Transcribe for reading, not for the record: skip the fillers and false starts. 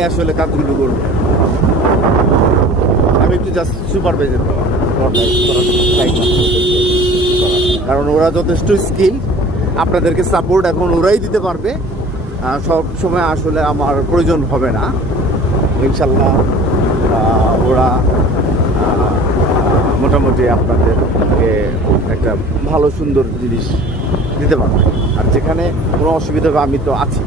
ওরাই আসলে কাজগুলো করবে। আমি একটু জাস্ট সুপারভাইজার দেওয়া, কারণ ওরা যথেষ্ট স্কিল, আপনাদেরকে সাপোর্ট এখন ওরাই দিতে পারবে। সব সময় আসলে আমার প্রয়োজন হবে না ইনশাল্লাহ। ওরা মোটামুটি আপনাদেরকে একটা ভালো সুন্দর জিনিস দিতে পারবে। আর যেখানে কোনো অসুবিধা হবে আমি তো আছি।